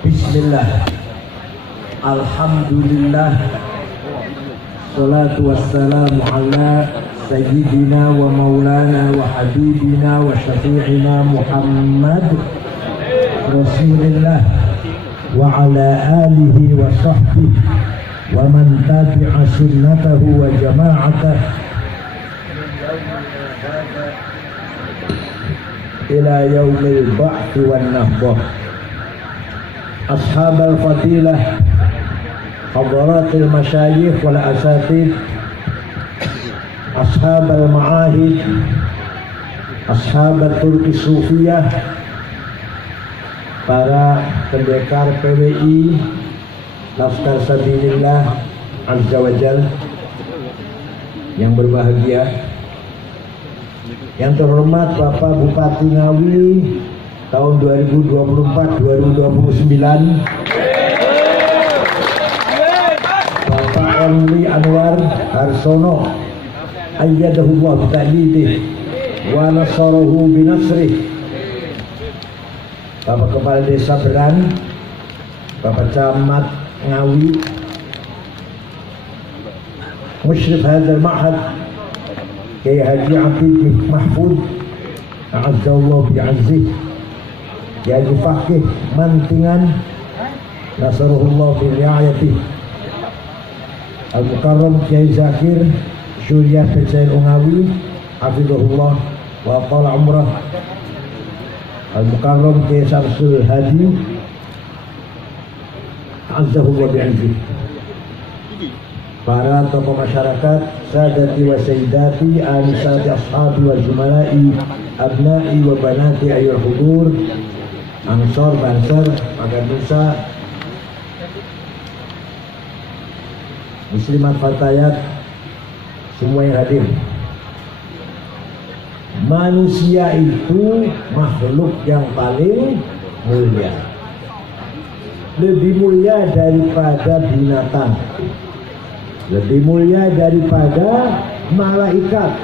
Bismillah. Alhamdulillah. Salatu wassalamu ala sayyidina wa maulana wa habibina wa syafi'ina Muhammad Rasulillah wa ala alihi wa sahbihi wa man tabi'a sunnatahu wa jama'atahu ila yaumil ba'thi wan nahdah. Ashabal fadilah, hadaratil masyayikh wal asatid, ashabal ma'ahid, ashabat turki sufiyah, para pendekar PWI, Laskar Sabilillah Azza wa Jal yang berbahagia, yang terhormat Bapak Bupati Ngawi tahun 2024-2029, Bapak Onli Anwar Harsono ayyadahullah bita'lidih wa nasarahu binasrih, Bapak Kepala Desa Beran, Bapak Camat Ngawi, Musyrif Hadzal Ma'had Kiai Haji Abid Mahfud A'azzallahu bi'azzih, Kiai Fakih Mantingan Nasarullah bi'riayatih, Al-Mukarram Kiai Zakir Syuriah Pecahin Ungawi Hafizahullah wa qala umrah, Al-Mukarram Kiai Samsul Hadi Azzahullah bi'azzih, para tokoh masyarakat, sadati wa sayyidati, anisati ashabi wa jumalai, abnai wa banati ayyul hudur, ansor, bansar, magadusa, muslimat fatayat, semua yang hadir. Manusia itu makhluk yang paling mulia, lebih mulia daripada binatang, lebih mulia daripada malaikat,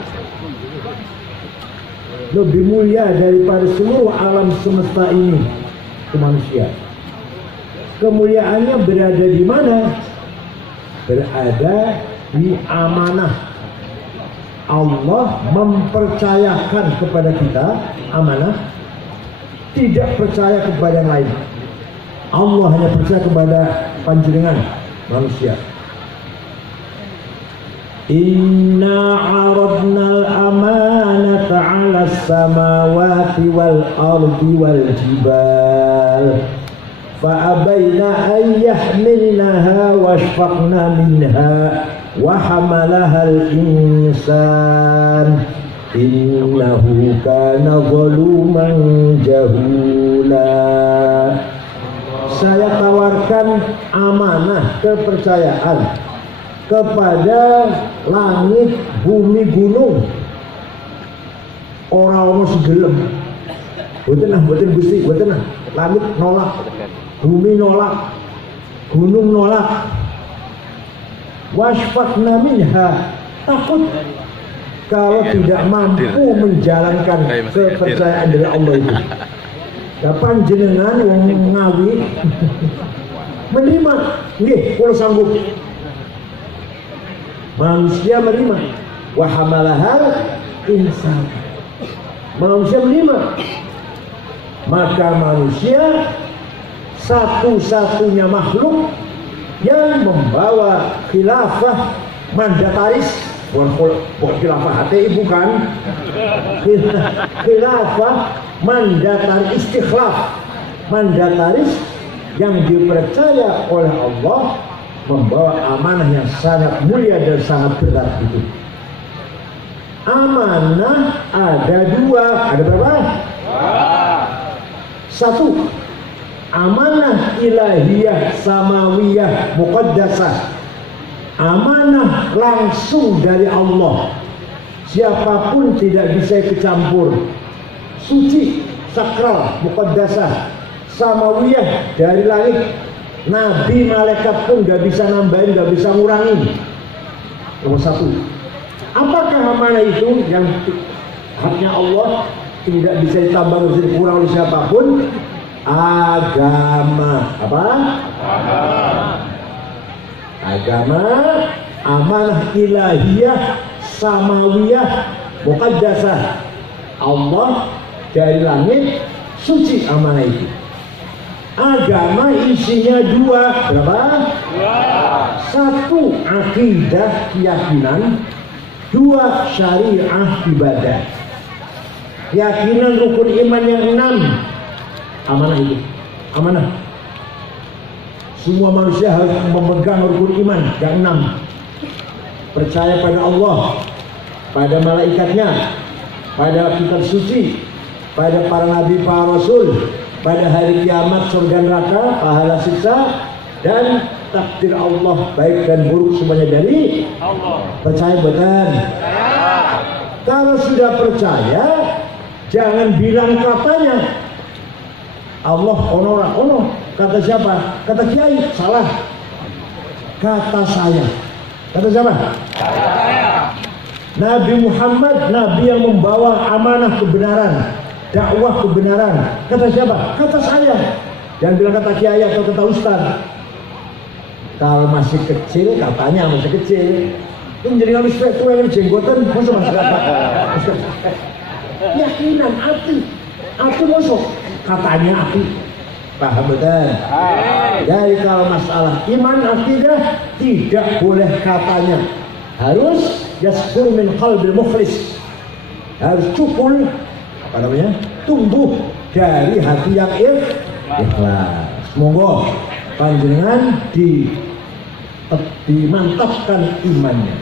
lebih mulia daripada seluruh alam semesta ini. Ke manusia, kemuliaannya berada di mana? Berada di amanah. Allah mempercayakan kepada kita amanah, tidak percaya kepada yang lain. Allah hanya percaya kepada panjenengan manusia. Inna aradna al-amanata 'ala as-samawati wal ardi wal jibal fa abayna an yahmilnaha washfaqna minha wa hamalaha al-insan innahu kana zaluman jahula. Saya tawarkan amanah kepercayaan kepada langit, bumi, gunung. Orang segelem. Boten Gusti, boten. Langit nolak, bumi nolak, gunung nolak. Wasfaqna minha, takut kalau tidak mampu menjalankan kepercayaan dari Allah itu. Kapan jenengan wong Ngawi menerima, nggih kula sanggup. Manusia menerima, wa hamalahal insan, manusia menerima, maka manusia satu-satunya makhluk yang membawa khilafah mandataris, bukan khilafah HTI, bukan khilafah mandataris, istikhlaf mandataris yang dipercaya oleh Allah, membawa amanah yang sangat mulia dan sangat berat itu. Amanah ada dua, ada berapa? Satu, amanah ilahiyah samawiyah muqaddasah, amanah langsung dari Allah, siapapun tidak bisa kecampur, suci, sakral, muqaddasah, samawiyah dari langit. Nabi, malaikat pun gak bisa nambahin, gak bisa ngurangin. Nomor satu, Apakah amanah itu yang haknya Allah, tidak bisa ditambah, bisa dikurang oleh siapapun? Agama. Apa? Agama, amanah ilahiyah, samawiyah, muqaddasah. Allah dari langit, suci amanah itu. Agama isinya dua. Berapa? Satu, akidah, keyakinan. Dua, syariah, ibadah. Keyakinan rukun iman yang 6. Amanah itu, amanah. Semua manusia harus memegang rukun iman yang 6. Percaya pada Allah, pada malaikatnya, pada kitab suci, pada para nabi, para rasul, pada hari kiamat, surga neraka, pahala siksa, dan takdir Allah baik dan buruk semuanya dari Allah. Percaya betul? Kalau sudah percaya, jangan bilang katanya. Allah ono. Kata siapa? Kata kiai. Salah. Kata saya. Kata siapa? Saya. Nabi Muhammad, Nabi yang membawa amanah kebenaran, dakwah kebenaran. Kata siapa? Kata saya. Jangan bilang kata kiai atau kata ustaz. Kalau masih kecil, katanya masih kecil. Itu menjadi harus tua yang jenggotan, masuk kata. Keyakinan, hati masuk. Katanya hati. Paham betul? Jadi kalau masalah iman, akidah, tidak boleh katanya. Harus yaskur min qalbil mukhlis. Harus cukul, apa namanya? Tumbuh dari hati yang ikhlas. Semoga panjenengan dimantapkan imannya.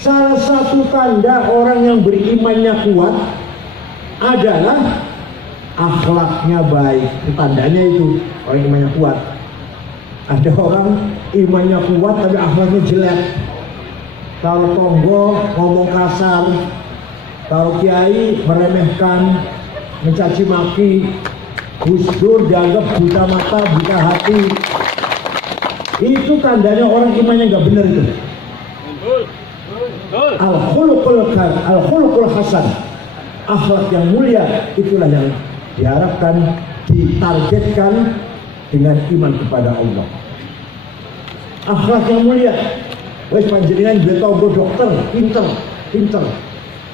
Salah satu tanda orang yang berimannya kuat adalah akhlaknya baik. Tandanya itu orang imannya kuat. Ada orang imannya kuat tapi akhlaknya jelek. Kalau tonggo ngomong kasar, kalau kiai meremehkan, mencaci maki, Gus Dur dianggap buta mata, buta hati. Itu tandanya orang imannya nggak benar itu. Al-khuluqul hasan, akhlak yang mulia, itulah yang diharapkan, ditargetkan dengan iman kepada Allah. Akhlak yang mulia. Wes panjenengan duwe tangga dokter, pinter.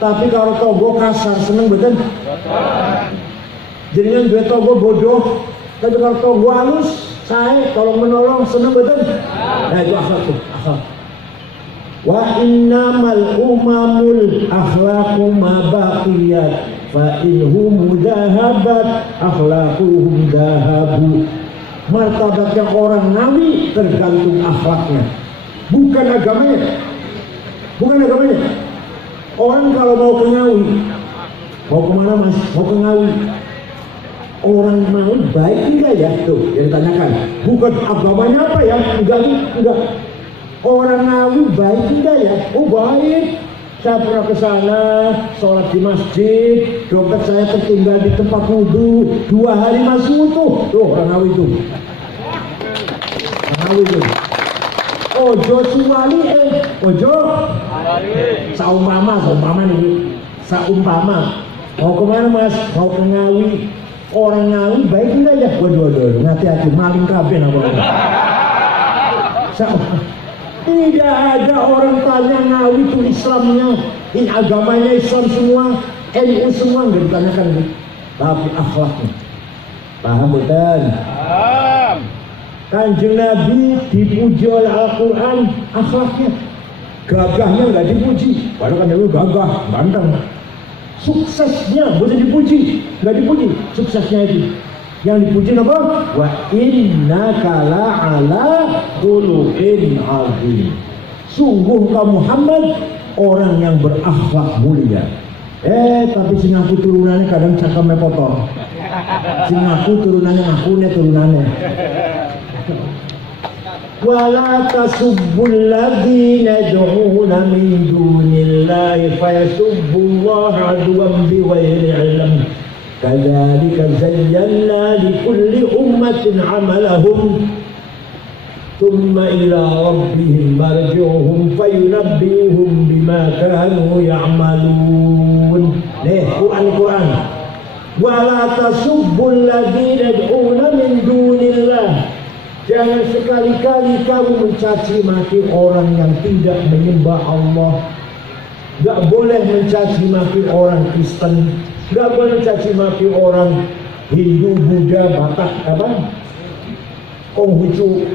Tapi kalau tangga kasar, seneng betul? Jenengan duwe tangga bodoh, tapi kalau tangga halus, saya tolong menolong, seneng betul? Nah itu akhlak tuh, akhlak. Wa innamal umamul akhlaqu ma baqiyat fa inhum dhahabat akhlaquhum dhahabu. Martabatnya orang nabi tergantung akhlaknya, bukan agamanya. Orang kalau mau ke Ngawi, mau kemana mas? Mau ke Ngawi. Orang Ngawi baik tidak ya? Tuh yang ditanyakan. Bukan agamanya apa ya? Enggak. Orang Ngawi baik tidak ya? Oh baik. Saya pernah ke sana, sholat di masjid, dompet saya tertinggal di tempat wudhu, 2 hari masih utuh. Tuh orang Ngawi itu. Orang Ngawi itu. Ojo suwali ojo. Saumpama nih. Saumpama. Mau kemana mas? Mau ke Ngawi. Orang Ngawi baik tidak ya? Waduh, hati-hati maling kabin apa? Tidak ada orang tanya Ngawi itu Islamnya, ini agamanya Islam semua, NU semua nggak ditanyakan gitu. Tapi akhlaknya, paham betul? Paham. Kanjeng Nabi dipuji oleh Al-Quran, akhlaknya, gagahnya nggak dipuji, padahal kan Nabi gagah, ganteng. Suksesnya boleh dipuji, nggak dipuji, suksesnya itu. Yang dipuji apa? Wa innaka la'ala khuluqin 'azim. Sungguh kamu Muhammad orang yang berakhlak mulia. Tapi sing aku turunannya kadang cakeme potong. Sing aku turunannya. Wala tasubbul ladzina yad'una min dunillahi fayasubbullaha 'adwan bighairi 'ilm. Kadzalika zayyana likulli ummatin 'amalahum thumma ila rabbihim marji'uhum fayunabbi'uhum bima bima kanu ya'malun. Nih Quran. Wala tasubbul ladzina yad'una min dunillah. Jangan sekali-kali kamu mencaci maki orang yang tidak menyembah Allah. Gak boleh mencaci maki orang Kristen, gak boleh mencaci maki orang Hindu, Buddha, Batak, Konghucu.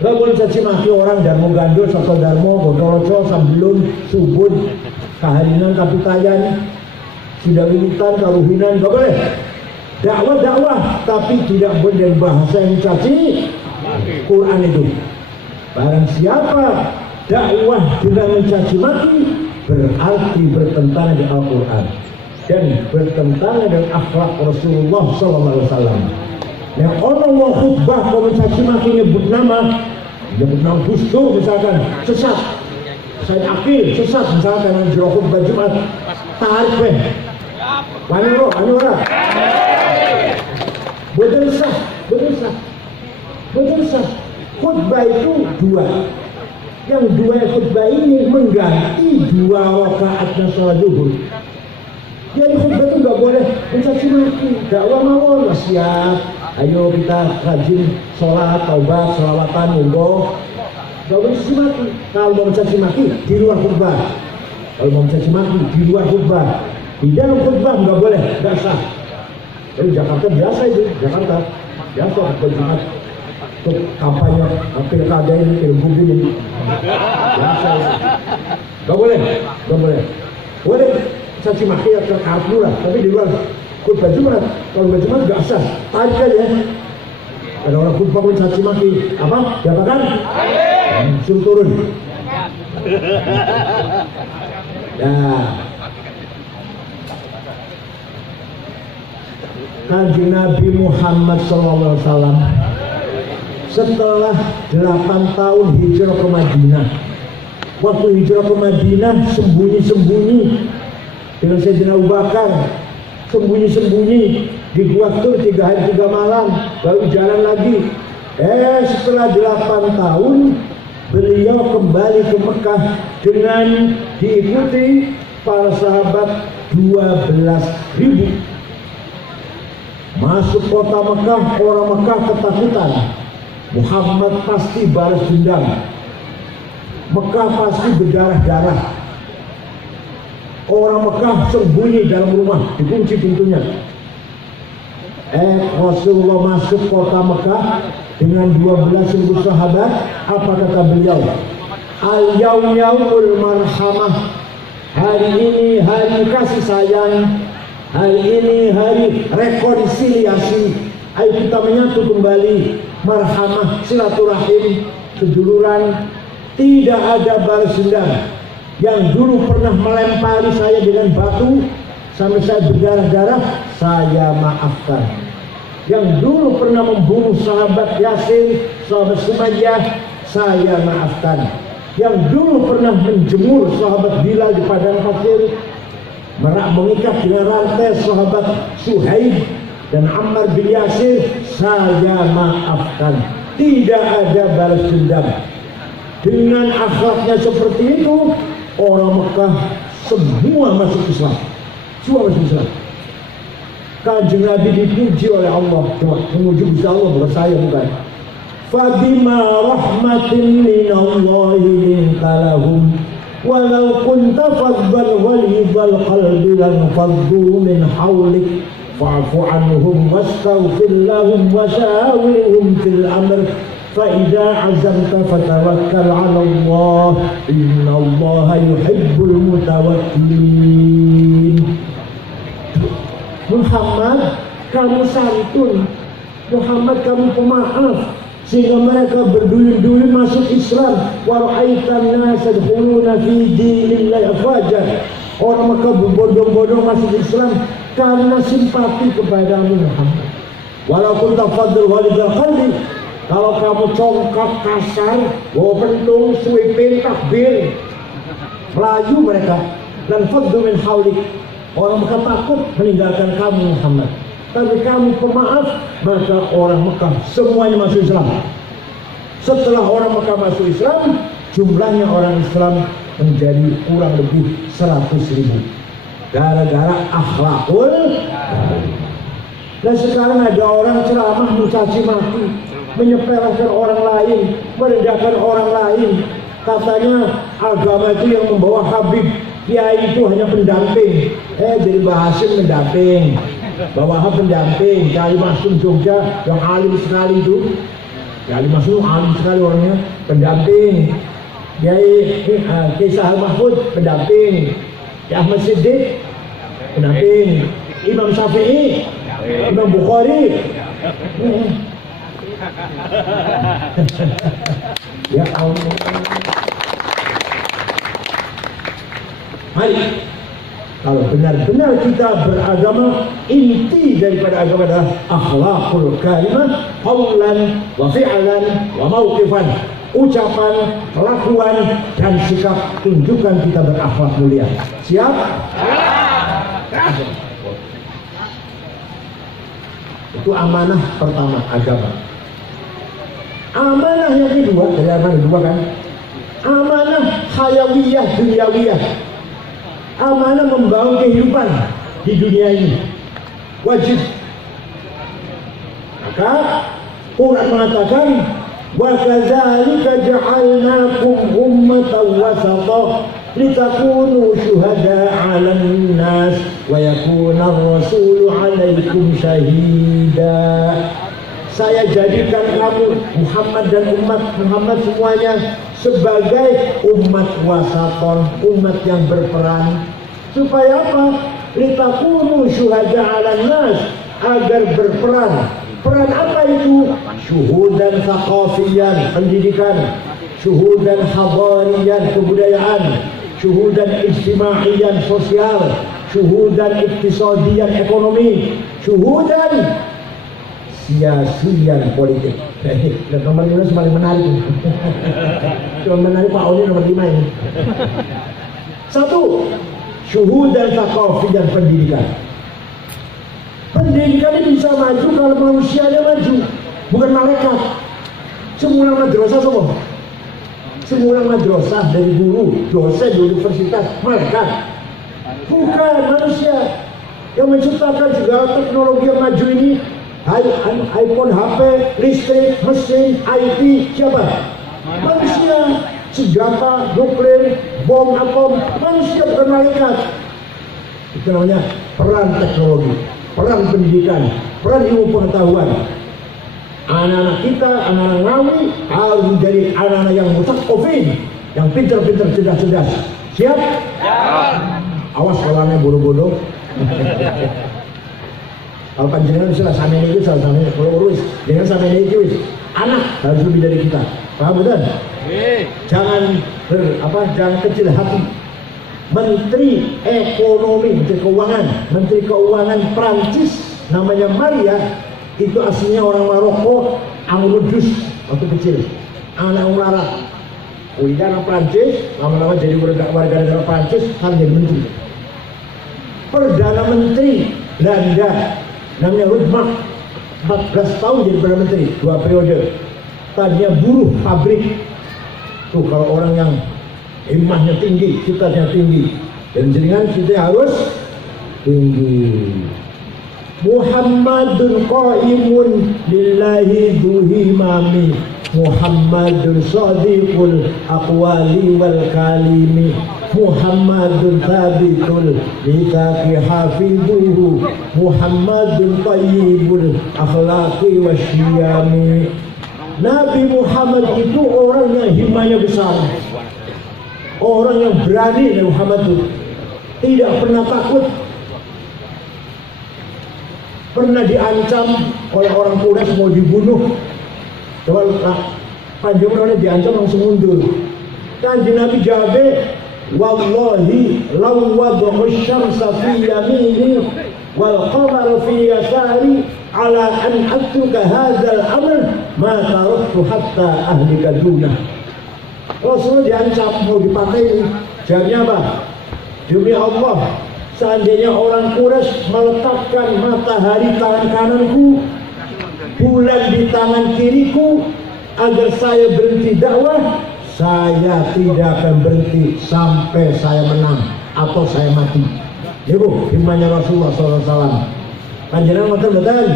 Gak boleh mencaci maki orang Darmo Gandul, Soto Darmo, Gondoroco, Sambelun, Subun, Kaharinan, Kapitayan, Sidawilutan, Karuhinan. Gak boleh. Dakwah, tapi tidak boleh bahasa yang mencaci Quran itu. Barang siapa dakwah dengan mencaci maki, berarti bertentangan dengan Al-Quran dan bertentangan dengan akhlak Rasulullah SAW. Yang orang mau khutbah mau mencaci maki nyebut nama Gus Dur misalkan, sesat. Said Akil sesat misalkan, yang jero khutbah Jumat tarik anu ora betul sah. Khutbah itu dua. Yang dua khutbah ini mengganti 2 rakaat salat zuhur. Jadi khutbah itu nggak boleh mencaci maki. Dakwah mawon siap. Ayo kita rajin sholat, taubat, sholawatan, monggo. Nggak boleh mencaci maki. Kalau mau mencaci maki di luar khutbah. Kalau mau mencaci maki di luar khutbah. Di dalam khutbah nggak boleh, nggak sah. Jadi Jakarta biasa itu, Jakarta biasa khutbah Jumat. Untuk kampanye pilkada ini, pilgub ini, biasa. Gak boleh. Boleh caci maki ya ke kartu lah, tapi di luar khutbah Jumat. Kalau khutbah Jumat gak sah, tarik aja. Ada orang khutbah pun caci maki, apa? Diapakan? Suruh turun. Ya. Kanjeng Nabi Muhammad SAW setelah 8 tahun hijrah ke Madinah. Waktu hijrah ke Madinah sembunyi-sembunyi dengan Sayyidina Abu Bakar, sembunyi-sembunyi di Gua Tur 3 hari 3 malam, baru jalan lagi. Setelah 8 tahun beliau kembali ke Mekah dengan diikuti para sahabat 12.000. Masuk kota Mekah, orang Mekah ketakutan. Muhammad pasti balas dendam. Mekah pasti berdarah-darah. Orang Mekah sembunyi dalam rumah, dikunci pintunya. Rasulullah masuk kota Mekah dengan 12.000 sahabat. Apa kata beliau? Al-yaum yaumul marhamah. Hari ini hari kasih sayang. Hari ini hari rekonsiliasi. Ayo kita menyatu kembali. Marhamah, silaturahim, seduluran. Tidak ada balas dendam. Yang dulu pernah melempari saya dengan batu sampai saya berdarah-darah, saya maafkan. Yang dulu pernah membunuh sahabat Yasir, sahabat Sumayyah, saya maafkan. Yang dulu pernah menjemur sahabat Bilal di padang pasir, mengikat dengan rantai sahabat Suhaib dan Ammar bin Yasir, saya maafkan. Tidak ada balas dendam. Dengan akhlaknya seperti itu, orang Mekah semua masuk Islam. Semua masuk Islam. Kanjeng Nabi dipuji oleh Allah. Coba memuji Gusti Allah, bukan saya, bukan. Fabima rahmatin minallahi linta lahum walau kunta faddan ghalidhal qalbi lan faddu min hawlik fa'fu anhum wastaghfir lahum wa shawirhum fil amr فإذا عزمت فتوكل على الله إن الله يحب المتوكلين. Muhammad, kamu santun. Muhammad, kamu pemaaf, sehingga mereka berduyun-duyun masuk Islam. Wa ra'aitan nasa yadkhuluna fi dinillahi afwaja. Orang Mekah berbondong-bondong masuk Islam karena simpati kepadamu Muhammad. Walaupun tafadhal walidal qalbi. Kalau kamu congkak kasar, bawa pentung, suipin, takbir, melayu mereka, dan faddu min hawlik, orang Mekah takut meninggalkan kamu Muhammad. Tapi kamu pemaaf, maka orang Mekah semuanya masuk Islam. Setelah orang Mekah masuk Islam, jumlahnya orang Islam menjadi kurang lebih 100.000 gara-gara akhlakul. Dan sekarang ada orang ceramah mencaci maki, menyepelekan orang lain, merendahkan orang lain. Katanya agama itu yang membawa Habib, kiai itu hanya pendamping. Jadi Bahasim pendamping, Bawaha pendamping, Kiai Masum Jogja yang alim sekali itu, Kiai Masum alim sekali orangnya, pendamping. Kiai Sahal Mahfud pendamping, Kiai Ahmad Siddiq pendamping, Imam Syafi'i, Imam Bukhari. Ya Allah. Mari, kalau benar-benar kita beragama, inti daripada agama adalah akhlakul karimah, qaulan wa fi'lan wa mauqifan, ucapan, kelakuan dan sikap. Tunjukkan kita berakhlak mulia. Siap? Itu amanah pertama agama. Amanah yang kedua, dari amanah kedua kan, amanah hayawiyah dunyawiyah. Amanah membangun kehidupan di dunia ini wajib. Maka Quran mengatakan, wa kadzalika ja'alnakum ummatan wasata litakunu syuhada'a 'alan nas wa yakuna ar-rasulu 'alaikum syahida. Saya jadikan kamu Muhammad dan umat Muhammad semuanya sebagai umat wasaton, umat yang berperan. Supaya apa? Litakunu syuhada 'alan nas, agar berperan. Peran apa itu? Syuhudan thaqafiyan, pendidikan, syuhudan hadariyan, kebudayaan, syuhudan ijtimaiyan, sosial, syuhudan iktisadiyan, ekonomi, syuhudan siasian politik. Nomor 5 paling menarik. Cuma menarik Pak Oni nomor 5 ini. 1. Syuhud dan thaqafi dan pendidikan. Pendidikan ini bisa maju kalau manusianya maju, bukan malaikat. Semua madrasah semua. Semua madrasah dari guru, dosen di universitas, malaikat. Bukan manusia. Yang menciptakan segala teknologi yang maju ini, iPhone, HP, listrik, mesin, IT, siapa? Manusia. Senjata, nuklir, bom atom, manusia bukan malaikat. Itu namanya peran teknologi, peran pendidikan, peran ilmu pengetahuan. Anak-anak kita, anak-anak Ngawi harus menjadi anak-anak yang mutsaqofin, yang pintar-pintar, cerdas-cerdas. Siap? Ya. Awas kalau aneh bodoh-bodoh. Kalau panjenengan bisa sampai ini, kalau urus, jangan sampai ini, anak harus lebih dari kita. Paham betul? Jangan jangan kecil hati. Menteri Ekonomi, Menteri Keuangan Prancis namanya Maria, itu aslinya orang Maroko, Angludus waktu kecil, anak melarat. Kemudian orang Prancis, lama-lama jadi warga negara Prancis, kan jadi menteri. Perdana Menteri Belanda namanya Rudmak, 14 tahun jadi Perdana Menteri, 2 periode. Tadinya buruh pabrik. Tuh kalau orang yang himmahnya tinggi, cita-citanya tinggi, dan jenengan kita harus tinggi. Muhammadun qaimun lillahi duhimami, Muhammadun sadiqul aqwali wal kalimi, Muhammadun thabitul litaqi hafidhuhu, Muhammadun tayyibul akhlaqi wasyiyami. Nabi Muhammad itu orang yang himmahnya besar, orang yang berani. Nabi Muhammad itu tidak pernah takut. Pernah diancam oleh orang Quraisy mau dibunuh, panjangnya diancam langsung mundur. Kanjeng Nabi jawab, wallahi law wada'u syamsa fi yamini wal qamara fi yasari ala an atruka hadzal amr ma taraktu hatta ahlika duna. Rasulullah diancam mau dipakai. Jawabnya apa? Demi Allah, seandainya orang Quraisy meletakkan matahari tangan kananku, bulan di tangan kiriku, agar saya berhenti dakwah, saya tidak akan berhenti sampai saya menang atau saya mati. Ibu, firman Rasulullah SAW. Panjenengan ngoten mboten?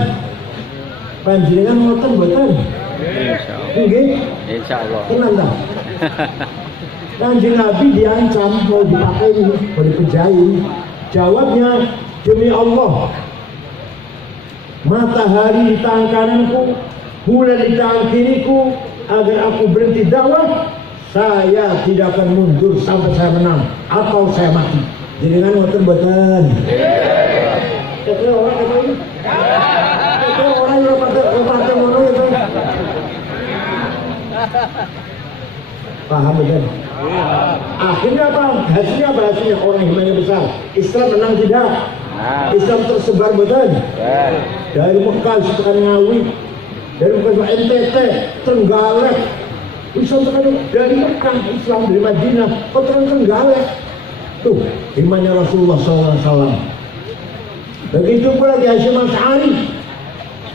Panjenengan ngoten mboten? Insyaallah. Tenang dah. Kanjeng Nabi diancam mau dipakai ini, mau dipenjai. Jawabnya, demi Allah, matahari di tangan kananku, bulan di tangan kiriku, agar aku berhenti dakwah, saya tidak akan mundur sampai saya menang atau saya mati. Jenengan ngoten mboten? Kata orang kata ini. Kata orang yang pada ngono itu. Paham betul? Akhirnya apa? Hasilnya apa hasilnya? Orang imannya besar. Islam menang tidak? Islam tersebar betul? Dari Mekah sampai Ngawi, dari Mekah sampai NTT, Trenggalek. Islam dari Mekah, Islam dari Madinah, kau Trenggalek. Tuh, imannya Rasulullah SAW. Begitu pula di Hasyim Asy'ari.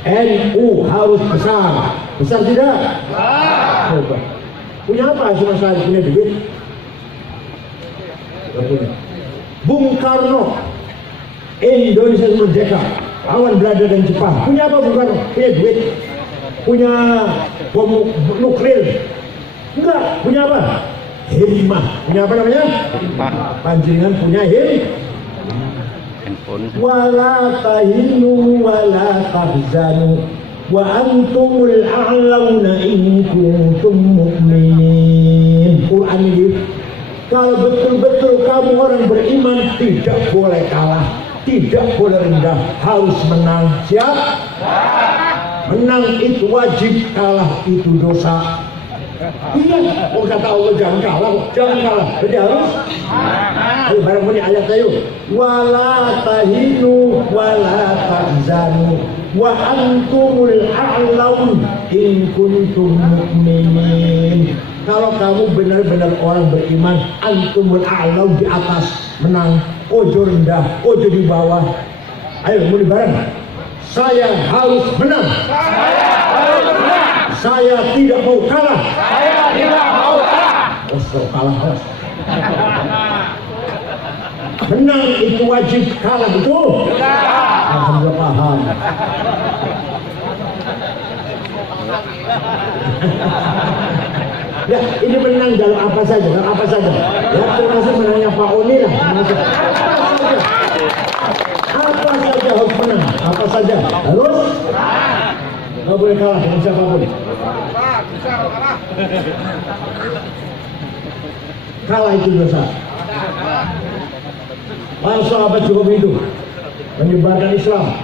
NU harus besar. Besar tidak? Coba. Punya apa Hasyim Asy'ari? Punya duit? Tidak punya. Bung Karno, Indonesia merdeka, lawan Belanda dan Jepang. Punya apa Bung Karno? Punya duit? Punya bom nuklir? Enggak. Punya apa? Himmah. Punya apa namanya? Panjenengan punya handphone. Wala tahinu wala tahzanu wa antumul a'launa in kuntum mu'minin. Quran ini, kalau betul-betul kamu orang beriman, tidak boleh kalah, tidak boleh rendah, harus menang. Siap? Menang itu wajib, kalah itu dosa. Iya, oh kata Allah jangan kalah, jadi harus. Ayo bareng bunyi ayat ayo. Wala tahinu wala tahzanu wa antumul a'laun in kuntum mu'minin. Kalau kamu benar-benar orang beriman, antumul a'laun, di atas, menang, ojo rendah, ojo di bawah. Ayo mulai bareng. Saya harus menang. Saya tidak mau kalah. Kalah bos. Menang itu wajib, kalah betul. Alhamdulillah paham. Ya, ini menang dalam apa saja, Ya, termasuk menangnya Pak Oni lah. Apa saja harus menang, apa saja harus. Nggak boleh kalah dengan siapapun. Kalah itu dosa. Para sahabat cukup itu menyebarkan Islam.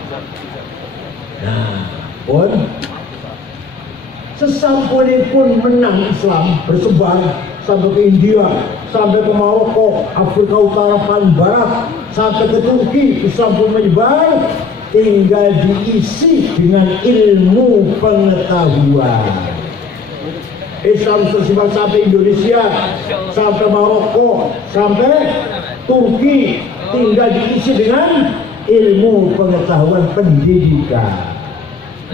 Nah, pun sesampunipun menang Islam bersebar sampai ke India, sampai ke Maroko, Afrika Utara, paling barat, sampai ke Turki, Islam pun menyebar. Tinggal diisi dengan ilmu pengetahuan. Islam tersebar sampai Indonesia, sampai Maroko, sampai Turki. Tinggal diisi dengan ilmu pengetahuan pendidikan.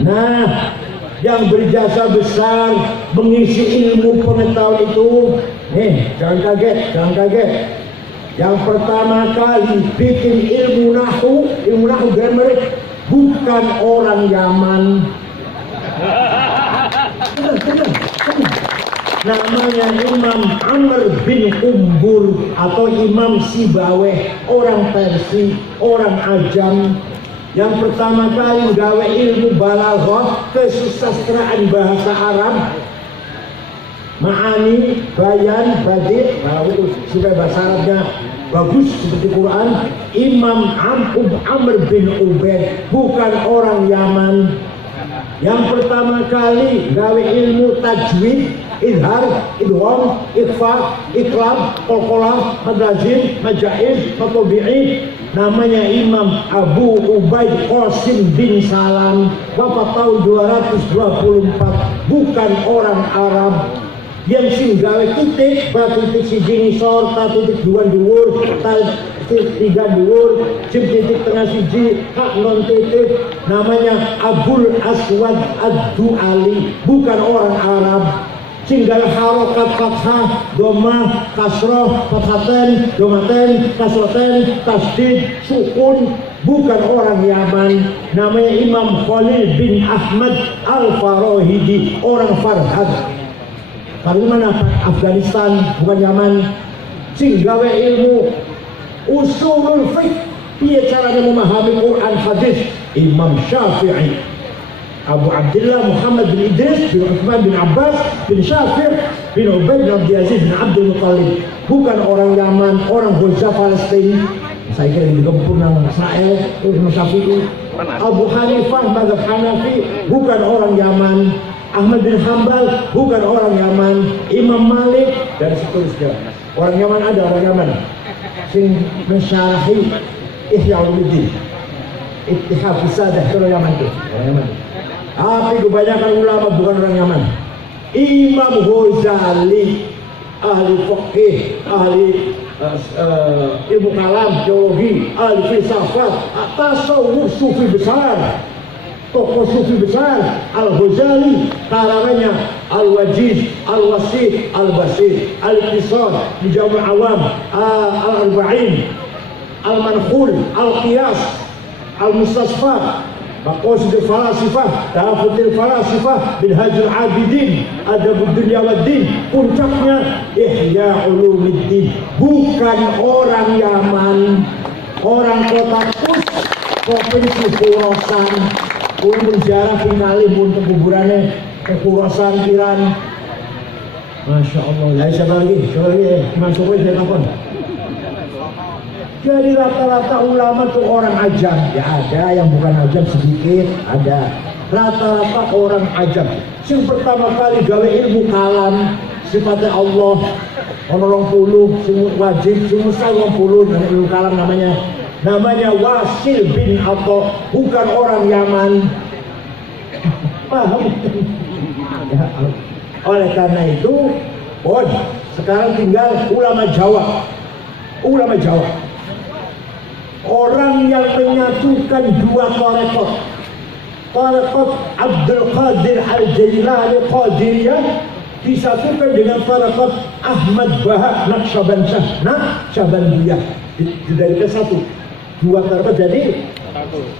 Nah, yang berjasa besar mengisi ilmu pengetahuan itu, nih jangan kaget. Yang pertama kali bikin ilmu nahu grammar, bukan orang Yaman. Benar. Namanya Imam Amr bin Umbur atau Imam Sibaweh, orang Persia, orang Ajam. Yang pertama kali gawe ilmu balaghah, kesusastraan bahasa Arab, ma'ani, bayan, badi', supaya bahasa Arabnya bagus seperti Quran. Imam Amr bin Ubaid, bukan orang Yaman. Yang pertama kali gawe ilmu tajwid, idhar, idgham, ikhfa, iqlab, qalqalah, madazin, majaiz, matobi'i. Namanya Imam Abu Ubaid Qasim bin Salam, wafat tahun 224, bukan orang Arab. Yang sing gawe titik, titik siji ngisor, titik dua dhuwur, titik tiga dhuwur, titik tengah siji, hak non titik. Namanya Abul Aswad Ad-Du'ali, bukan orang Arab. Tinggal harokat fathah, domah, kasroh, fathaten, domaten, kasroten, tasdid, sukun. Bukan orang Yaman. Namanya Imam Khalil bin Ahmad Al-Farahidi, orang Farhad. Dari mana? Afghanistan, bukan Yaman. Singgawe ilmu usulul fiqh, dia caranya memahami Quran hadis. Imam Syafi'i, Abu Abdullah Muhammad bin Idris bin Uthman bin Abbas bin Syafir bin Ubaid bin Abdul Aziz bin Abdul Muttalib. Bukan orang Yaman, orang Gaza Palestina. Saya kira di gempur nama Israel, Imam Syafi'i. Abu Hanifah mazhab Hanafi, bukan orang Yaman. Ahmad bin Hanbal, bukan orang Yaman. Imam Malik dan seterusnya. Orang Yaman ada orang Yaman. Sing mensyarahi Ihya Ulumuddin. Ittihad Sadah orang Yaman itu, orang Yaman. Tapi kebanyakan ulama bukan orang Yaman. Imam Ghazali, ahli fikih, ahli ilmu kalam, teologi, ahli filsafat, tasawuf, sufi besar, tokoh sufi besar. Al-Ghazali, karangannya Al-Wajiz, Al-Wasit, Al-Basir, Al-Iqtisad, Mujamul Awam, Al-Arba'in, Al-Mankhul, Al-Qiyas, Al-Mustasfa, Maqasidul Falasifah, Tahafutul Falasifah, Minhajul Abidin, Adabud Dunya Waddin. Puncaknya Ihya Ulumuddin. Bukan orang Yaman, orang kota Kus, provinsi Khurasan. Pun sejarah pingali pun kuburannya ke Khurasan, Iran. Masya Allah. Lah siapa lagi? Masuk aja telepon. Jadi rata-rata ulama tuh orang ajam. Ya ada yang bukan ajam sedikit, ada. Rata-rata orang ajam. Yang pertama kali gawe ilmu kalam, sifatnya Allah, orang 20, semua wajib, semua 20 dan ilmu kalam namanya Wasil bin Atha, bukan orang Yaman. Paham? Ya, oleh karena itu, sekarang tinggal ulama Jawa. Ulama Jawa. Orang yang menyatukan dua tarekat. Tarekat Abdul Qadir Al-Jailani Qadiriyah disatukan dengan tarekat Ahmad Bahak Naqsyabandiyah. Dijadikan satu. Dua tarekat jadi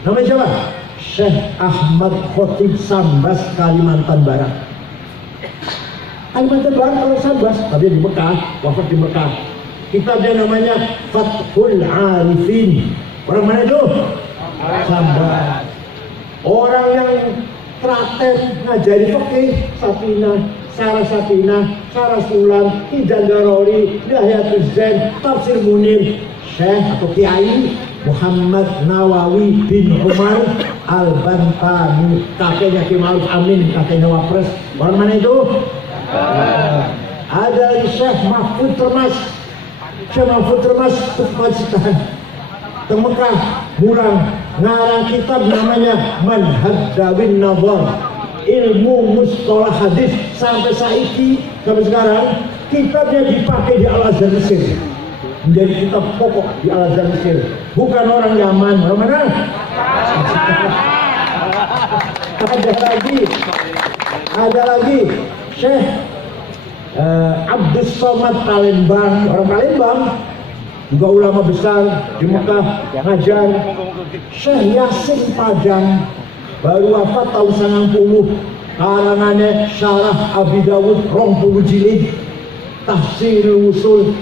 namanya siapa? Syekh Ahmad Khotib Sambas, Kalimantan Barat. Kalimantan Barat orang Sambas, tapi di Mekah, wafat di Mekah. Kitabnya namanya Fathul Arifin. Orang mana itu? Sambas. Orang yang terakhir ngajari fikih, Safinah, Sarah Safinah, Sarah Sulam, Hidan Darori, Dahiyatul Zain, Tafsir Munir, Syekh atau Kiai Muhammad Nawawi bin Umar Al-Bantani, kakeknya Ki Ma'ruf Amin, kakeknya Wapres. Orang mana itu? Ada Syekh Mahfud Termas. Syekh Mahfud Termas Pakistan, ke Mekah, murang ngarang kitab namanya Manhaj Dawin Nazar, ilmu mustalah hadis. Sampai sekarang kitabnya dipakai di Al-Azhar Mesir, menjadi kitab pokok di Al-Azhar Mesir. Bukan orang Yaman. Orang mana? Ada lagi Syekh Abdus Somad Palembang, orang Palembang, juga ulama besar di Mekah ngajar. Syekh Yasin Padang, baru wafat tahun 90, karangannya Syarah Abi Dawud 20 jilid, Tahsirul Usul,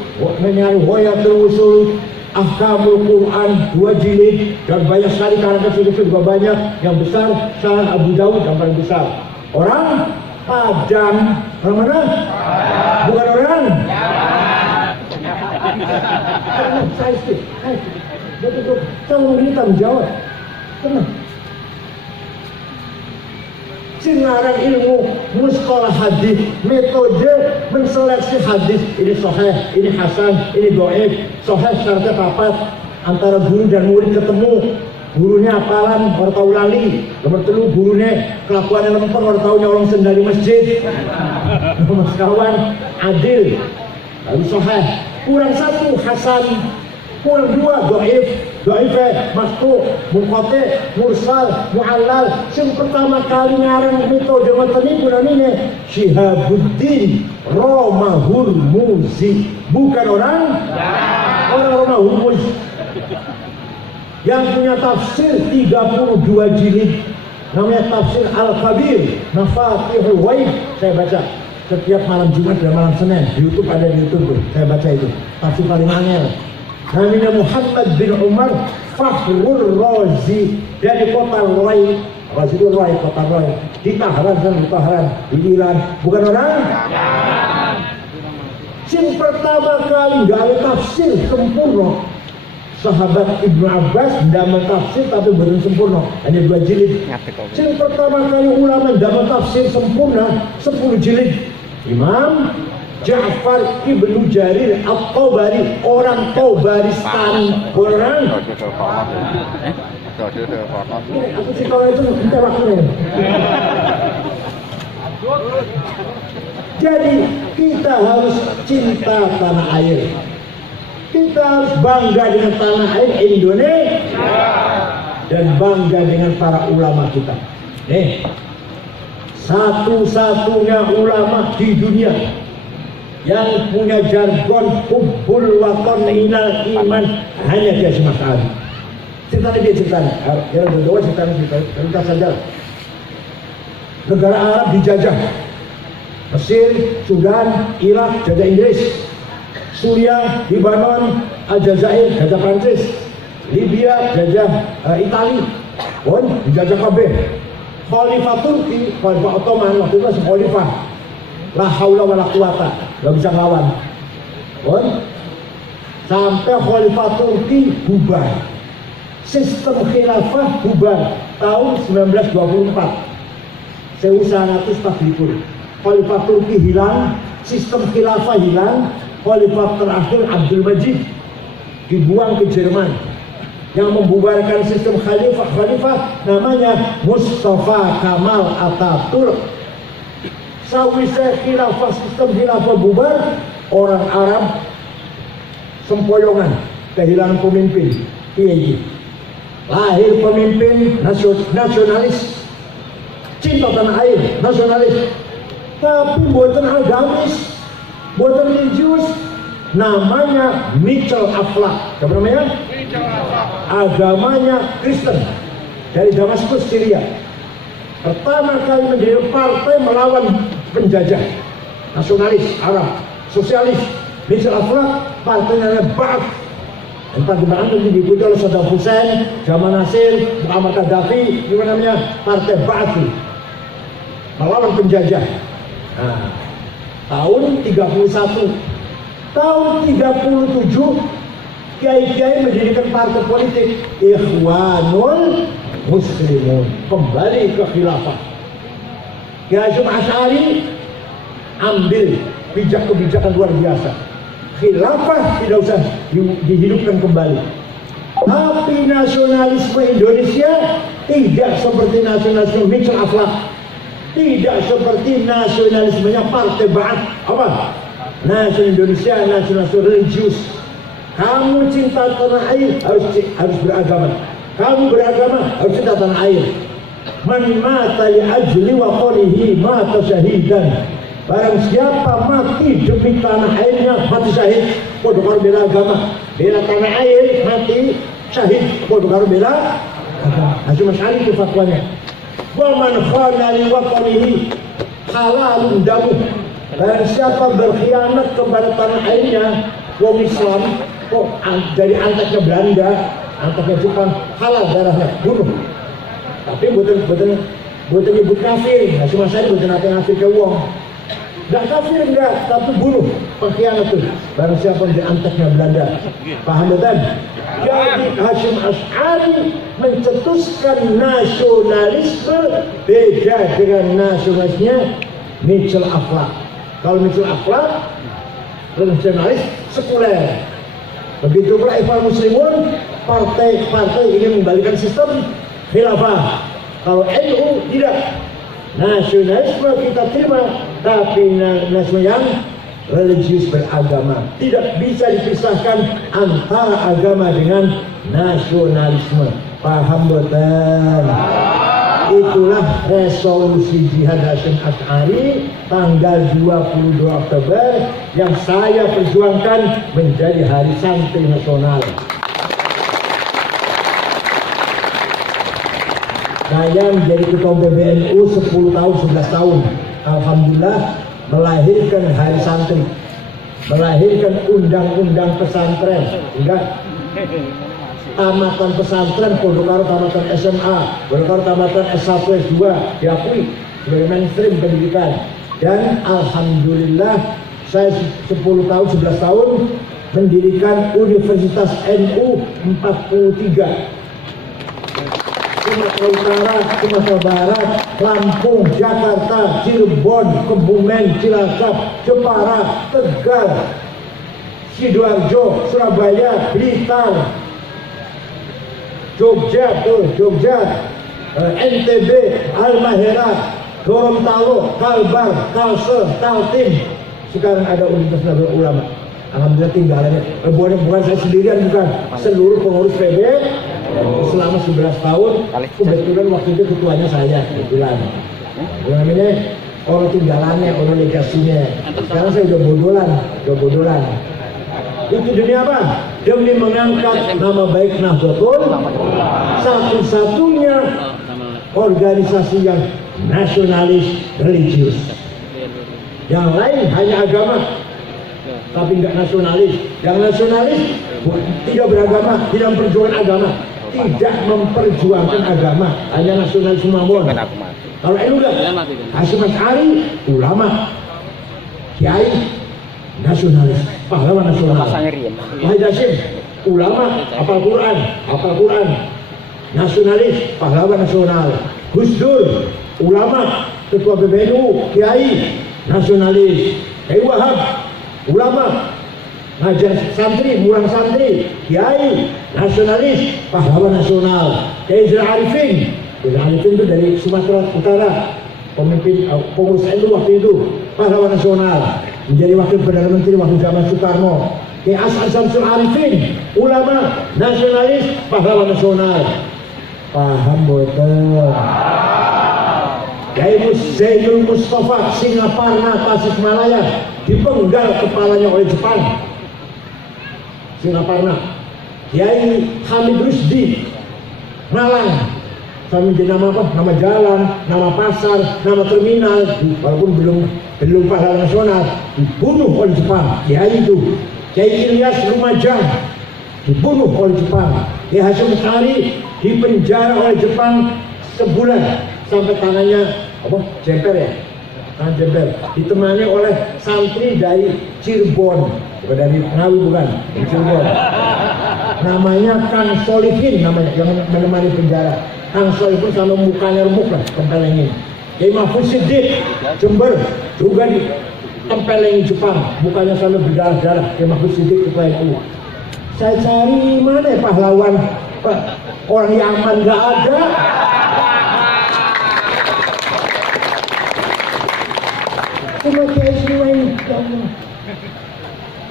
Hoyatul Usul, Ahkamul Quran 2 jilid, dan banyak sekali karangan kecil-kecil juga banyak. Yang besar Syarah Abu Dawud yang paling besar. Orang Padang. Orang mana? Bukan orang. Saya sih. Betul. Tolong kita menjawab. Tenang. Sinarang ilmu mustalah hadis, metode menseleksi hadis. Ini sahih, ini hasan, ini dhaif. Sahih syaratnya papat, antara guru dan murid ketemu. Gurunya apalan, orang tahu lali. Nomor 3, gurunya kelakuannya lempeng, orang tahu nyolong sendal di masjid. Mas kawan, adil. Lalu sahih. Kurang satu, hasan. kurang dua, dhaif, masku, munqati, mursal, mu'allal. Sing pertama kali ngarang metode ngoten niku namine Syihabuddin Romahul Muzi. Bukan orang Romahul Muzi. Yang punya tafsir 32 jilid. Namanya tafsir Al-Kabir, Mafatihul Ghaib. Saya baca setiap malam Jumat dan malam Senin. Di YouTube ada di YouTube tuh. Saya baca itu. Tafsir paling angel. Namanya Muhammad bin Umar Fakhrul Razi dari kota Roy. Razi itu Roy, kota Roy. Di Tahran, di Iran. Bukan orang? Sing pertama kali nggak ada tafsir sempurna. Sahabat Ibnu Abbas tidak tafsir tapi belum sempurna, hanya 2 jilid. Sing pertama kali ulama tidak tafsir sempurna 10 jilid. Imam Ja'far Ibnu Jarir At-Tabari, orang Tabaristan, orang. Aku sih kalau itu minta waktunya. Jadi kita harus cinta tanah air. Kita harus bangga dengan tanah air Indonesia dan bangga dengan para ulama kita. Satu-satunya ulama di dunia yang punya jargon hubbul watan minal iman hanya dia Mas Ali. Ceritanya. Ya berdua cerita saja. Negara Arab dijajah. Mesir, Sudan, Irak, jajah Inggris. Suriah, Lebanon, Aljazair, jajah Prancis, Libya, jajah Itali, dijajah kabeh. Khalifah Turki, Khalifah Ottoman waktu itu masih khalifah. La haula wala quwata, nggak bisa ngelawan. Sampai Khalifah Turki bubar. Sistem khilafah bubar tahun 1924. 1924. Khalifah Turki hilang, sistem khilafah hilang. Khalifah terakhir Abdul Majid dibuang ke Jerman. Yang membubarkan sistem khalifah namanya Mustafa Kamal Atatürk. Sawisé sistem khilafah bubar, orang Arab sempoyongan, kehilangan pemimpin. Lahir pemimpin nasionalis, cinta tanah air, nasionalis, tapi buatan agamis, buatan religius, namanya Mitchell Aflaq. Siapa namanya? Agamanya Kristen, dari Damaskus, Syria. Pertama kali menjadi partai melawan penjajah, nasionalis Arab, sosialis. Mitchell Aflaq, partainya Ba'ath. Entah gimana nanti diikuti oleh Saddam Hussein, Jamal Nasir, Muammar Gaddafi, gimana namanya, partai Ba'ath, melawan penjajah. Nah, tahun 31, tahun 37, kiai-kiai mendirikan partai politik Ikhwanul Muslimun, kembali ke khilafah. Kiai Hasyim Asy'ari ambil kebijakan luar biasa. Khilafah tidak usah dihidupkan kembali. Tapi nasionalisme Indonesia tidak seperti nasionalisme Mitchell Aflaq, tidak seperti nasionalismenya Partai Ba'ath. Apa? Nasional Indonesia, nasionalisme religius. Kamu cinta tanah air harus beragama. Kamu beragama harus cinta tanah air. Man mata li ajli waqanihi mata syahidan. Barang siapa mati demi tanah airnya mati syahid. Podo karo bela agama, bela tanah air mati syahid. Podo karo bela agama. Hasyim Asy'ari itu fatwanya. Wa man khana li waqanihi halalun damu. Barang siapa berkhianat kepada tanah airnya, wong Islam kok dari anteknya Belanda, anteknya Jepang, halal darahnya, bunuh. Tapi bukan nyebut kafir. Hasyim Asy'ari bukan kafir ke wong. Nggak kafir enggak, tapi bunuh, pengkhianat tuh. Barang siapa di anteknya Belanda. Paham betul? Jadi Hasyim Asy'ari mencetuskan nasionalisme beda dengan nasionalisnya Mitchell Aflaq. Kalau Mitchell Aflaq nasionalis sekuler. Begitu pula Ikhwan Muslimun, partai ingin membalikan sistem khilafah. Kalau NU tidak. Nasionalisme kita terima, tapi nasionalisme yang religius beragama. Tidak bisa dipisahkan antara agama dengan nasionalisme. Paham betul? Itulah resolusi Jihad Hasyim Asy'ari tanggal 22 Oktober yang saya perjuangkan menjadi Hari Santri Nasional. Saya menjadi ketua PBNU 10 tahun, 11 tahun. Alhamdulillah melahirkan Hari Santri, melahirkan undang-undang pesantren, hingga tamatan pesantren, pondok karo tamatan SMA, pondok karo tamatan S1, S2 diakui sebagai mainstream pendidikan. Dan alhamdulillah saya 10 tahun, 11 tahun mendirikan Universitas NU 43. Sumatera Utara, Sumatera Barat, Lampung, Jakarta, Cirebon, Kebumen, Cilacap, Jepara, Tegal, Sidoarjo, Surabaya, Blitar, Jogja, NTB, Halmahera, Gorontalo, Kalbar, Kalsel, Kaltim. Sekarang ada Universitas Nahdlatul Ulama. Alhamdulillah tinggalannya bukan saya sendirian, bukan seluruh pengurus PB selama 11 tahun. Kebetulan waktu itu ketuanya saya, kebetulan. Namanya orang tinggalannya, orang legasinya. Sekarang saya udah bodolan. Itu demi apa? Demi mengangkat nama baik Nahdlatul, satu-satunya organisasi yang nasionalis religius. Yang lain hanya agama, tapi nggak nasionalis. Yang nasionalis tidak beragama, tidak memperjuangkan agama, tidak memperjuangkan agama, hanya nasionalis mawon. Kalau NU enggak, Hasyim Asy'ari ulama, kiai, nasionalis, pahlawan nasional. Wahid Hasyim ulama, hafal Quran, nasionalis, pahlawan nasional. Gus Dur ulama, ketua PBNU, kiai, nasionalis. Kiai Wahab ulama, ngajar santri, mulang santri, kiai, nasionalis, pahlawan nasional. Kiai Zainal Arifin itu dari Sumatera Utara, pemimpin pengurus NU waktu itu, pahlawan nasional, menjadi wakil perdana menteri waktu zaman Soekarno. Kiai As'ad Syamsul Arifin, ulama, nasionalis, pahlawan nasional. Paham betul? Kiai Zainul Mustafa Singaparna Tasikmalaya dipenggal kepalanya oleh Jepang. Singaparna. Kiai Hamid Rusdi Malang, sama nama apa? Nama jalan, nama pasar, nama terminal, walaupun belum pahlawan nasional, dibunuh oleh Jepang. Kiai itu. Kiai Ilyas Lumajang dibunuh oleh Jepang. Kiai Hasyim Asy'ari dipenjara oleh Jepang sebulan sampai tangannya jemper ya, tangan jemper, ditemani oleh santri dari Cirebon, bukan dari Ngawi, bukan dari Cirebon, namanya Kang Solihin, namanya yang menemani penjara. Kang Solihin sama mukanya remuk lah, tempelengin. Kiai Mahfud Siddiq Jember juga ditempelengin Jepang, mukanya sampai berdarah-darah. Kiai Mahfud Siddiq ketua NU. Saya cari mana ya pahlawan, orang Yaman nggak ada. Cuma Kiai Ismail,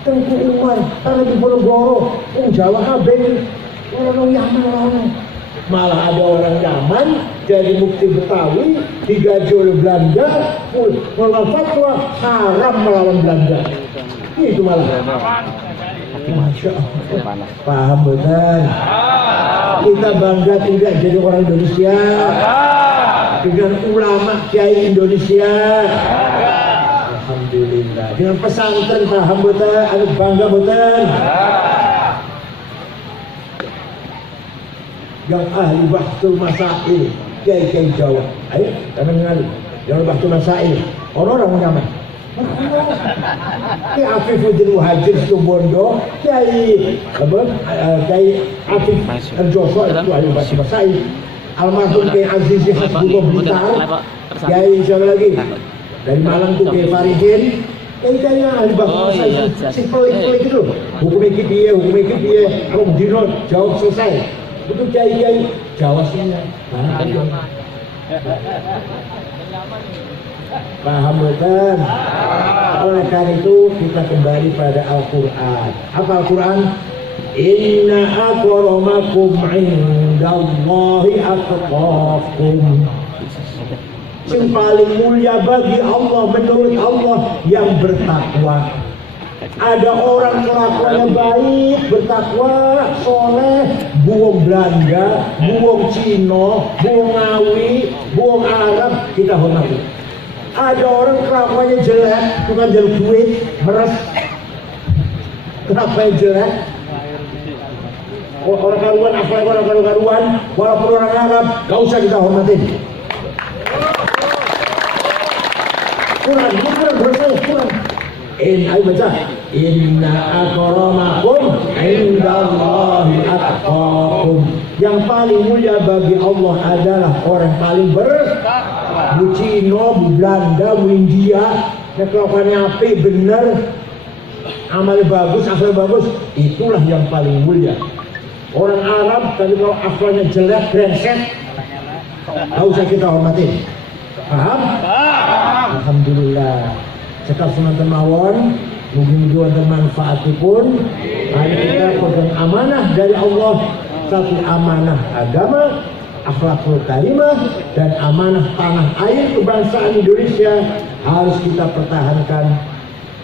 Tengku Umar, tanah di Ponorogo, Jawa kabeh, orang Yaman orang. Malah ada orang Yaman jadi mufti Betawi, digaji oleh Belanda, mengeluarkan fatwa haram melawan Belanda. Itu malah. Masya Allah. Paham betul? Kita bangga tidak jadi orang Indonesia dengan ulama kiai Indonesia. Alhamdulillah. Dengan pesantren, paham betul? Ada bangga betul? Yang ahli bahtul masail, kiai-kiai Jawa. Ayo, kami mengalir. Yang bahtul masail, orang-orang nyaman. Kiai Afif Udin Muhajir Subondo, Kiai Afif Erjoso itu ahli bahtul masail. Almarhum Kiai Aziz Hasbullah Blitar, Kiai siapa lagi? Dari Malang tuh Kiai Faridin. Kiai ahli bahtul masail, simpel-simpel gitu. Hukum iki piye, Om Dino jawab selesai. Itu kiai-kiai Jawa sini. Paham betul? Oleh karena itu kita kembali pada Al-Quran. Apa Al-Quran? Inna akramakum indallahi atqakum. Yang paling mulia bagi Allah menurut Allah yang bertakwa. Ada orang kelakuannya baik, bertakwa, soleh, buang Belanda, buang Cina, buang Ngawi, buang Arab, kita hormati. Ada orang kelakuannya jelek, bukan jalur duit, meres. Kenapa yang jelek? Orang karuan, apalagi orang karuan, walaupun orang Arab, gak usah kita hormatin. Quran, Quran. Ayo baca. Inna akramakum indallahi atqakum. Yang paling mulia bagi Allah adalah orang paling Bu Cina, Bu Belanda, Bu India, yang kelakuannya apik, bener, amalnya bagus, akhlaknya bagus, itulah yang paling mulia. Orang Arab tadi kalau akhlaknya jelek, brengsek, gak usah kita hormatin. Paham? Alhamdulillah. Cekap sunatan mawon, mungkin juga manfaatipun. Hari kita pegang amanah dari Allah, satu amanah agama, akhlakul karimah, dan amanah tanah air kebangsaan Indonesia harus kita pertahankan.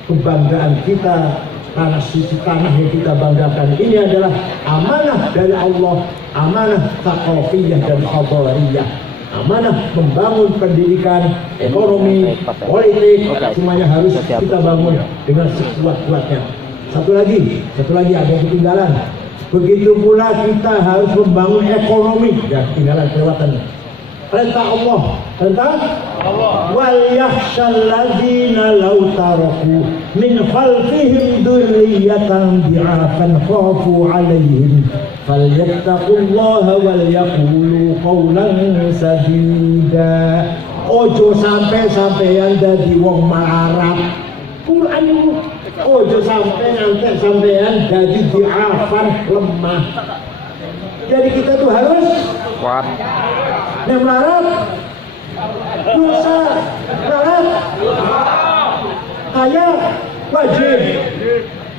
Kebanggaan kita, tanah suci, tanah yang kita banggakan ini adalah amanah dari Allah, amanah taqafiyah dan hadariyah, amanah membangun pendidikan, ekonomi, politik, semuanya harus kita bangun dengan sekuat-kuatnya. Satu lagi ada yang ketinggalan. Begitu pula kita harus membangun ekonomi, dan ketinggalan kelewatan. Perintah Allah, wal yakhshal ladzina law taraku min khalfihim dzurriyyatan dhi'afan khafu 'alaihim falyattaqullaha wal yaqulu qawlan sadida. Ojo sampeyan dadi wong melarat. Quran itu ojo sampeyan dadi dhi'afan lemah. Jadi kita tuh harus kuat. Yang melarat, dosa, melarat, kaya, wajib.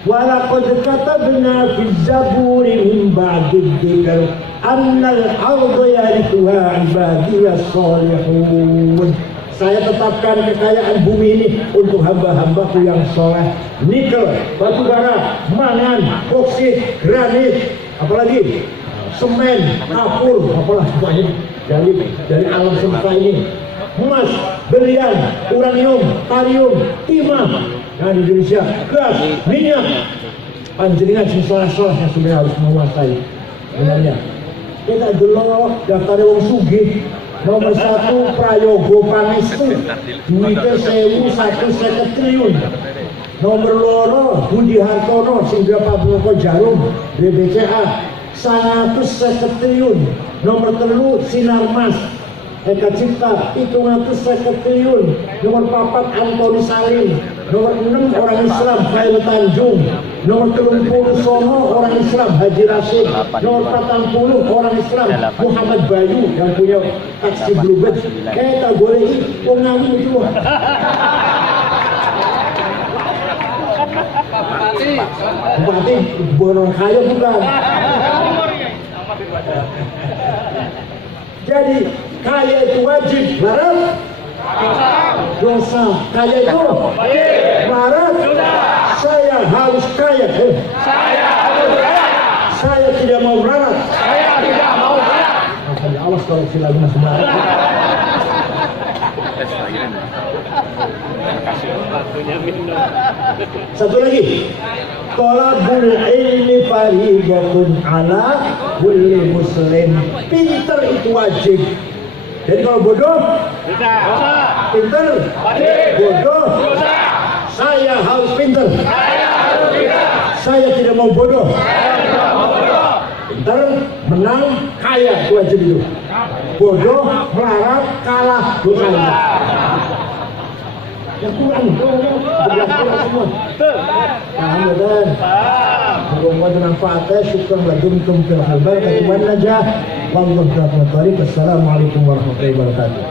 Walaqad katabna fi zaburi min ba'di dzikr annal arda yarithuha ibadiyas shalihun. Saya tetapkan kekayaan bumi ini untuk hamba-hambaku yang soleh. Nikel, batu bara, mangan, boksit, granit, apalagi semen, kapur, apalah semuanya dari alam semesta ini. Emas, berlian, uranium, tarium, timah. Nah di Indonesia, gas, minyak. Panjenengan sing soleh-soleh yang sudah harus menguasai. Benarnya. Kita dulu daftar wong sugih. Nomor 1 Prayogo Pangestu, duitnya 1.150 triliun. Nomor 2 Budi Hartono, sing Pablo Jarum, BBCA 150 triliun. Nomor 3 Sinarmas Eka Cipta 150 triliun. Nomor 4 Antoni Salim. Nomor 6 orang Islam Khairul Tanjung. Nomor 30 Sono orang Islam Haji Rashid. Nomor 40 orang Islam Muhammad Bayu yang punya taksi Bluebird. Kita boleh pengaruh itu. Bupati Borong Kaya bukan. Jadi kaya itu wajib, barat dosa. Kaya itu barat. Saya harus kaya. Saya tidak mau barat. Allah kalau silakan semua. Satu lagi, thalabul ilmi fardhatun ala kulli muslim. Pintar itu wajib. Jadi kalau bodoh, pintar, bodoh, saya harus pintar. Saya tidak mau bodoh. Pintar, menang, kaya itu wajib itu. Bodoh, melarat, kalah, dosa. Ya Quran, berjasa semua. Paham betul? Mudah-mudahan manfaatnya. Syukran lakum fil barakatuh wan najah. Wallahu ta'ala. Assalamualaikum warahmatullahi wabarakatuh.